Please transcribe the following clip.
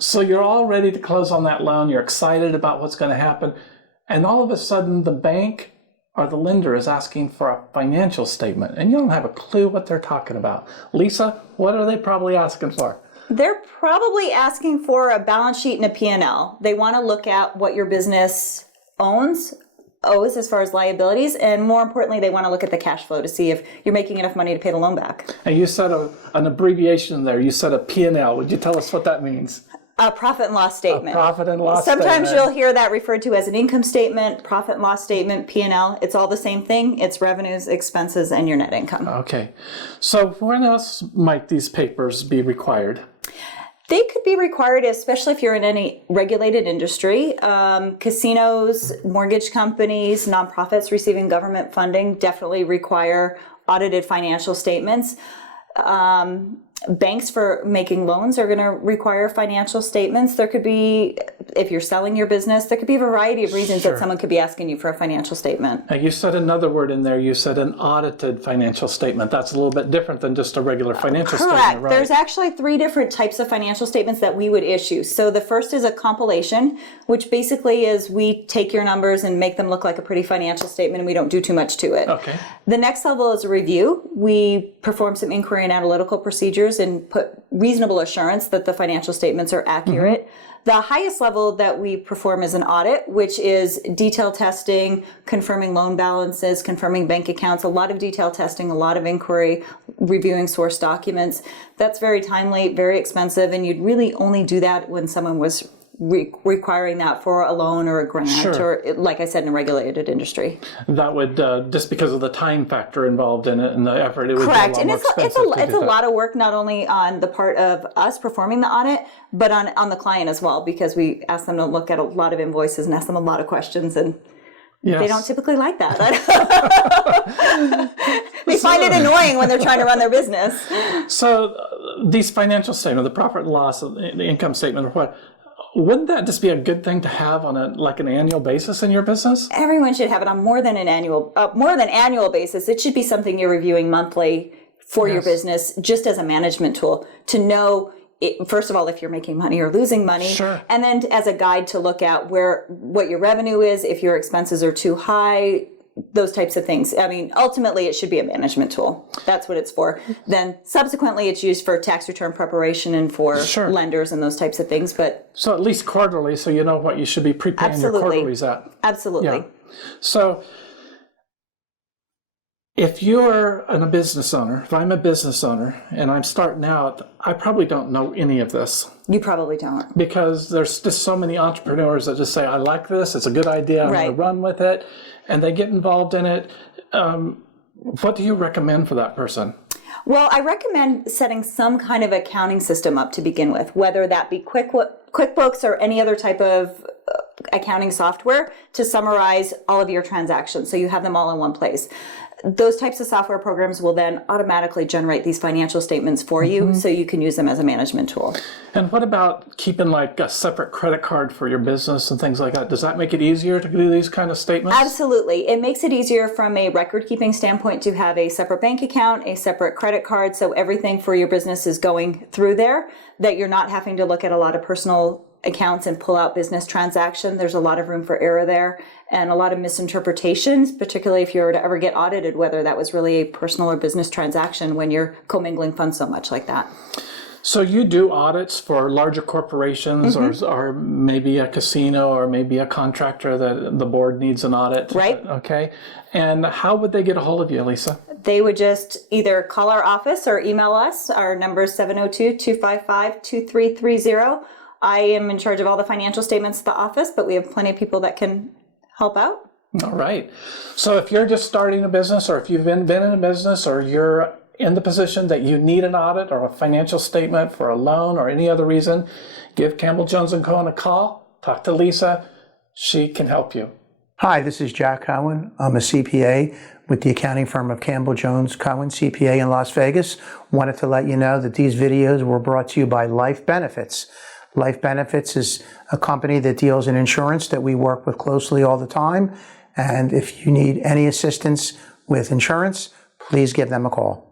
So you're all ready to close on that loan. You're excited about what's going to happen. And all of a sudden, the bank or the lender is asking for a financial statement. And you don't have a clue what they're talking about. Lisa, what are they probably asking for? They're probably asking for a balance sheet and a P&L. They want to look at what your business owes as far as liabilities, and more importantly, they want to look at the cash flow to see if you're making enough money to pay the loan back. And you said an abbreviation there. You said a P&L. Would you tell us what that means? A profit and loss statement. A profit and loss statement. Sometimes you'll hear that referred to as an income statement, profit and loss statement, P&L. It's all the same thing. It's revenues, expenses, and your net income. Okay. So when else might these papers be required? They could be required, especially if you're in any regulated industry. Casinos, mortgage companies, nonprofits receiving government funding definitely require audited financial statements. Banks for making loans are going to require financial statements. There could be, if you're selling your business, there could be a variety of reasons that someone could be asking you for a financial statement. Now you said another word in there. You said an audited financial statement. That's a little bit different than just a regular financial statement, right? Correct. There's actually 3 different types of financial statements that we would issue. So the first is a compilation, which basically is we take your numbers and make them look like a pretty financial statement, and we don't do too much to it. Okay. The next level is a review. We perform some inquiry and analytical procedures and put reasonable assurance that the financial statements are accurate. Mm-hmm. The highest level that we perform is an audit, which is detailed testing, confirming loan balances, confirming bank accounts, a lot of detailed testing, a lot of inquiry, reviewing source documents. That's very timely, very expensive, and you'd really only do that when someone was requiring that for a loan or a grant, or, like I said, in a regulated industry. That would, just because of the time factor involved in it and the effort, it would be a lot more expensive. It's a lot of work, not only on the part of us performing the audit, but on the client as well, because we ask them to look at a lot of invoices and ask them a lot of questions, and they don't typically like that. They find it annoying when they're trying to run their business. So these financial statements, the profit and loss, the income statement, or what, wouldn't that just be a good thing to have on an annual basis in your business? Everyone should have it on more than annual basis. It should be something you're reviewing monthly for your business, just as a management tool to know, first of all, if you're making money or losing money, and then as a guide to look at what your revenue is, if your expenses are too high, those types of things. I mean, ultimately, it should be a management tool. That's what it's for. Then subsequently, it's used for tax return preparation and for lenders and those types of things. But so at least quarterly, so you know what you should be prepaying your quarterlies at. Absolutely. Yeah. So if you're a business owner, if I'm a business owner and I'm starting out, I probably don't know any of this. You probably don't. Because there's just so many entrepreneurs that just say, I like this, it's a good idea, I'm going to run with it, and they get involved in it. What do you recommend for that person? Well, I recommend setting some kind of accounting system up to begin with, whether that be QuickBooks or any other type of accounting software to summarize all of your transactions, so you have them all in one place. Those types of software programs will then automatically generate these financial statements for you, so you can use them as a management tool. And what about keeping like a separate credit card for your business and things like that? Does that make it easier to do these kind of statements? Absolutely. It makes it easier from a record-keeping standpoint to have a separate bank account, a separate credit card, so everything for your business is going through there, that you're not having to look at a lot of personal accounts and pull out business transactions. There's a lot of room for error there and a lot of misinterpretations, particularly if you were to ever get audited, whether that was really a personal or business transaction when you're commingling funds so much like that. So you do audits for larger corporations or maybe a casino or maybe a contractor that the board needs an audit. Right. Okay. And how would they get a hold of you, Lisa? They would just either call our office or email us. Our number is 702-255-2330. I am in charge of all the financial statements at the office, but we have plenty of people that can help out. All right. So if you're just starting a business, or if you've been in a business, or you're in the position that you need an audit or a financial statement for a loan or any other reason, give Campbell Jones & Cohen a call. Talk to Lisa. She can help you. Hi, this is Jack Cohen. I'm a CPA with the accounting firm of Campbell Jones Cohen CPA in Las Vegas. Wanted to let you know that these videos were brought to you by Life Benefits. Life Benefits is a company that deals in insurance that we work with closely all the time. And if you need any assistance with insurance, please give them a call.